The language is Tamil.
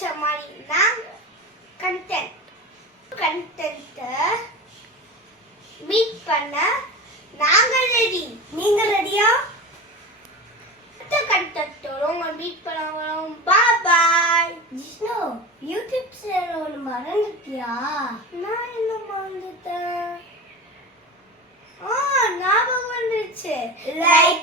பிடிச்ச மாதிரி நாங்க கண்டென்ட் மீட் பண்ண நாங்க ரெடி. நீங்க ரெடியா? அடுத்த கண்டென்ட்டோட உங்களை மீட் பண்ணுவோம். பாய். ஜிஷ்ணு, யூடியூப் சேனல் ஒன்று மறந்துட்டியா? நான் என்ன மறந்துட்டேன்? ஞாபகம் வந்துச்சு. லைக்